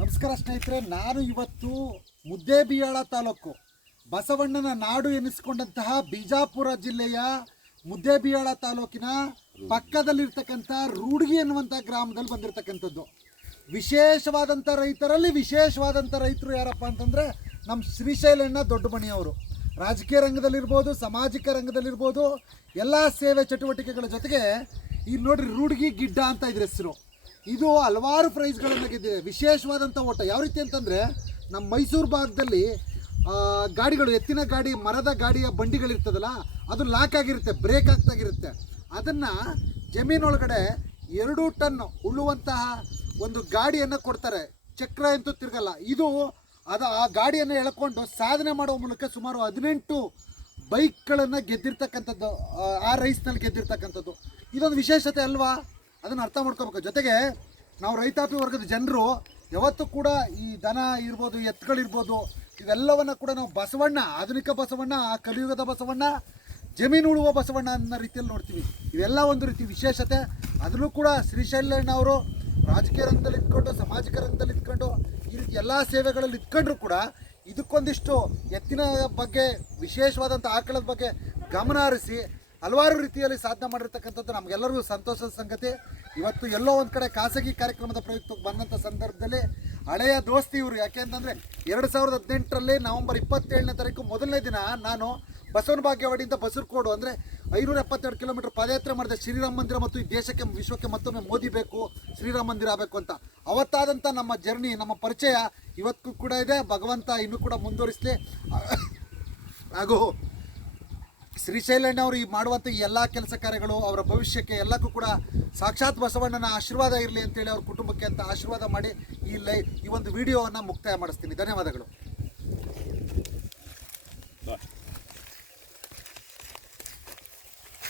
ನಮಸ್ಕಾರ ಸ್ನೇಹಿತರೆ, ನಾನು ಇವತ್ತು ಮುದ್ದೇಬಿಯಾಳ ತಾಲೂಕು ಬಸವಣ್ಣನ ನಾಡು ಎನಿಸಿಕೊಂಡಂತಹ ಬಿಜಾಪುರ ಜಿಲ್ಲೆಯ ಮುದ್ದೇಬಿಯಾಳ ತಾಲೂಕಿನ ಪಕ್ಕದಲ್ಲಿರ್ತಕ್ಕಂಥ ರೂಡ್ಗಿ ಎನ್ನುವಂಥ ಗ್ರಾಮದಲ್ಲಿ ಬಂದಿರತಕ್ಕಂಥದ್ದು. ವಿಶೇಷವಾದಂಥ ರೈತರಲ್ಲಿ ವಿಶೇಷವಾದಂಥ ರೈತರು ಯಾರಪ್ಪ ಅಂತಂದರೆ ನಮ್ಮ ಶ್ರೀಶೈಲಣ್ಣ ದೊಡ್ಡಮಣಿಯವರು. ರಾಜಕೀಯ ರಂಗದಲ್ಲಿರ್ಬೋದು, ಸಾಮಾಜಿಕ ರಂಗದಲ್ಲಿರ್ಬೋದು, ಎಲ್ಲ ಸೇವೆ ಚಟುವಟಿಕೆಗಳ ಜೊತೆಗೆ ಇಲ್ಲಿ ನೋಡ್ರಿ ರೂಡ್ಗಿ ಗಿಡ್ಡ ಅಂತ ಇದ್ರ ಹೆಸರು. ಇದು ಹಲವಾರು ಪ್ರೈಸ್ಗಳನ್ನು ಗೆದ್ದಿದೆ ವಿಶೇಷವಾದಂಥ ಓಟ. ಯಾವ ರೀತಿ ಅಂತಂದರೆ ನಮ್ಮ ಮೈಸೂರು ಭಾಗದಲ್ಲಿ ಗಾಡಿಗಳು, ಎತ್ತಿನ ಗಾಡಿ, ಮರದ ಗಾಡಿಯ ಬಂಡಿಗಳಿರ್ತದಲ್ಲ, ಅದು ಲಾಕ್ ಆಗಿರುತ್ತೆ ಬ್ರೇಕ್ ಆಗ್ತಾಗಿರುತ್ತೆ ಅದನ್ನು ಜಮೀನೊಳಗಡೆ ಎರಡು ಟನ್ ಉಳ್ಳುವಂತಹ ಒಂದು ಗಾಡಿಯನ್ನು ಕೊಡ್ತಾರೆ. ಚಕ್ರ ಅಂತೂ ತಿರುಗಲ್ಲ. ಇದು ಅದು ಆ ಗಾಡಿಯನ್ನು ಎಳ್ಕೊಂಡು ಸಾಧನೆ ಮಾಡುವ ಮೂಲಕ ಸುಮಾರು ಹದಿನೆಂಟು ಬೈಕ್ಗಳನ್ನು ಗೆದ್ದಿರ್ತಕ್ಕಂಥದ್ದು, ಆ ರೈಸ್ನಲ್ಲಿ ಗೆದ್ದಿರ್ತಕ್ಕಂಥದ್ದು. ಇದೊಂದು ವಿಶೇಷತೆ ಅಲ್ವಾ? ಅದನ್ನು ಅರ್ಥ ಮಾಡ್ಕೋಬೇಕು. ಜೊತೆಗೆ ನಾವು ರೈತಾಪಿ ವರ್ಗದ ಜನರು ಯಾವತ್ತೂ ಕೂಡ ಈ ದನ ಇರ್ಬೋದು, ಎತ್ತುಗಳಿರ್ಬೋದು, ಇವೆಲ್ಲವನ್ನು ಕೂಡ ನಾವು ಬಸವಣ್ಣ, ಆಧುನಿಕ ಬಸವಣ್ಣ, ಆ ಕಲಿಯುಗದ ಬಸವಣ್ಣ, ಜಮೀನು ಉಳುವ ಬಸವಣ್ಣ ಅನ್ನೋ ರೀತಿಯಲ್ಲಿ ನೋಡ್ತೀವಿ. ಇವೆಲ್ಲ ಒಂದು ರೀತಿ ವಿಶೇಷತೆ. ಅದನ್ನು ಕೂಡ ಶ್ರೀಶೈಲಣ್ಣ ಅವರು ರಾಜಕೀಯ ರಂಗದಲ್ಲಿ ಇದ್ಕೊಂಡು, ಸಾಮಾಜಿಕ ರಂಗದಲ್ಲಿ ಇದ್ಕೊಂಡು, ಈ ರೀತಿ ಎಲ್ಲ ಸೇವೆಗಳಲ್ಲಿ ಇದ್ಕೊಂಡ್ರು ಕೂಡ ಇದಕ್ಕೊಂದಿಷ್ಟು ಎತ್ತಿನ ಬಗ್ಗೆ ವಿಶೇಷವಾದಂಥ ಆಕಳದ ಬಗ್ಗೆ ಗಮನ ಹರಿಸಿ ಹಲವಾರು ರೀತಿಯಲ್ಲಿ ಸಾಧನೆ ಮಾಡಿರ್ತಕ್ಕಂಥದ್ದು ನಮಗೆಲ್ಲರಿಗೂ ಸಂತೋಷದ ಸಂಗತಿ. ಇವತ್ತು ಎಲ್ಲೋ ಒಂದು ಕಡೆ ಖಾಸಗಿ ಕಾರ್ಯಕ್ರಮದ ಪ್ರಯುಕ್ತಕ್ಕೆ ಬಂದಂಥ ಸಂದರ್ಭದಲ್ಲಿ ಹಳೆಯ ದೋಸ್ತಿ ಇವರು. ಯಾಕೆ ಅಂತಂದರೆ ಎರಡು ಸಾವಿರದ ಹದಿನೆಂಟರಲ್ಲಿ ನವಂಬರ್ ಇಪ್ಪತ್ತೇಳನೇ ತಾರೀಕು ಮೊದಲನೇ ದಿನ ನಾನು ಬಸವನ ಭಾಗ್ಯವಾಡಿಯಿಂದ ಬಸರ್ಕೋಡು ಅಂದರೆ ಐನೂರ ಎಪ್ಪತ್ತೆರಡು ಕಿಲೋಮೀಟರ್ ಪಾದಯಾತ್ರೆ ಮಾಡಿದೆ ಶ್ರೀರಾಮ ಮಂದಿರ ಮತ್ತು ಈ ದೇಶಕ್ಕೆ, ವಿಶ್ವಕ್ಕೆ ಮತ್ತೊಮ್ಮೆ ಮೋದಿ ಬೇಕು, ಶ್ರೀರಾಮ ಮಂದಿರ ಆಗಬೇಕು ಅಂತ. ಅವತ್ತಾದಂಥ ನಮ್ಮ ಜರ್ನಿ, ನಮ್ಮ ಪರಿಚಯ ಇವತ್ತು ಕೂಡ ಇದೆ. ಭಗವಂತ ಇನ್ನೂ ಕೂಡ ಮುಂದುವರಿಸಲಿ. ಹಾಗೂ ಶ್ರೀಶೈಲಣ್ಣ ಅವರು ಈ ಮಾಡುವಂಥ ಈ ಎಲ್ಲ ಕೆಲಸ ಕಾರ್ಯಗಳು ಅವರ ಭವಿಷ್ಯಕ್ಕೆ ಎಲ್ಲಕ್ಕೂ ಕೂಡ ಸಾಕ್ಷಾತ್ ಬಸವಣ್ಣನ ಆಶೀರ್ವಾದ ಇರಲಿ ಅಂತೇಳಿ ಅವ್ರ ಕುಟುಂಬಕ್ಕೆ ಅಂತ ಆಶೀರ್ವಾದ ಮಾಡಿ ಈ ಲೈ ಈ ಒಂದು ವಿಡಿಯೋವನ್ನು ಮುಕ್ತಾಯ ಮಾಡಿಸ್ತೀನಿ. ಧನ್ಯವಾದಗಳು.